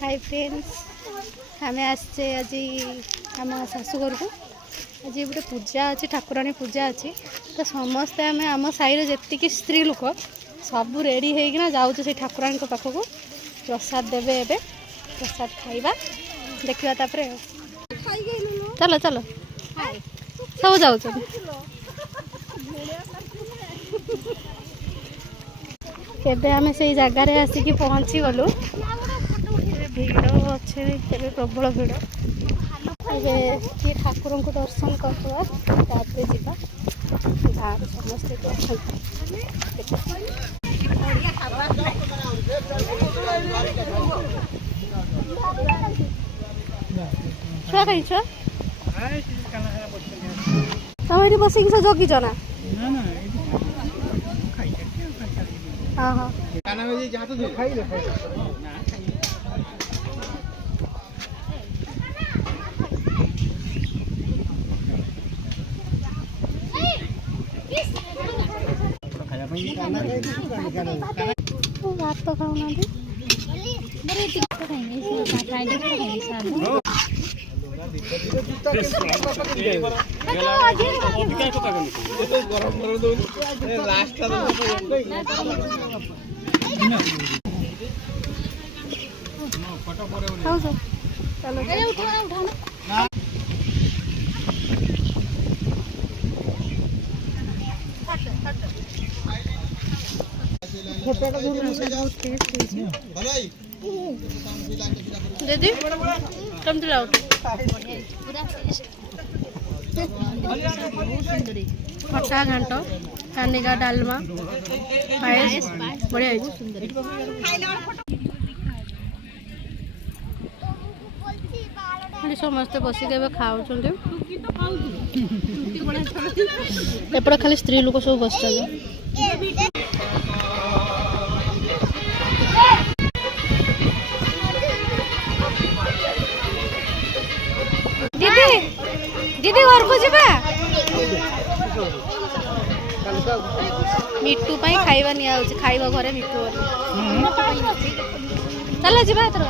hi friends आम आसचे आज आम शाशुघर को आज गोटे पूजा अच्छी ठाकुराणी पूजा अच्छी तो समस्ते आम आम साई जी स्त्री लोक सब रेडी होना जाऊँ से ठाकुराणी पाखक प्रसाद देवे एवं प्रसाद खाइबा देखा तापर चलो चलो सब जाऊ केबे आमे से जगार आसिकी पहुँची गलु भीड़ अच्छे प्रबल भीड़ ये ठाकुर को दर्शन करवा तापर जावा गाँव समस्ते छुआ कहीं छुआ तुम ये बस जगिच ना हाँ हाँ भात तो खाऊना दीदी कम दिलाओ खट्टा घाट कानिका डालमा पायस बढ़िया समस्ते बसिक खाऊ एपटे खाली स्त्री लोक सब बस दीदी दीदी घर को जीवा मिट्टू पाई खाइबा निया होची खाइबा घरे मिट्टू चला जीवा एथरो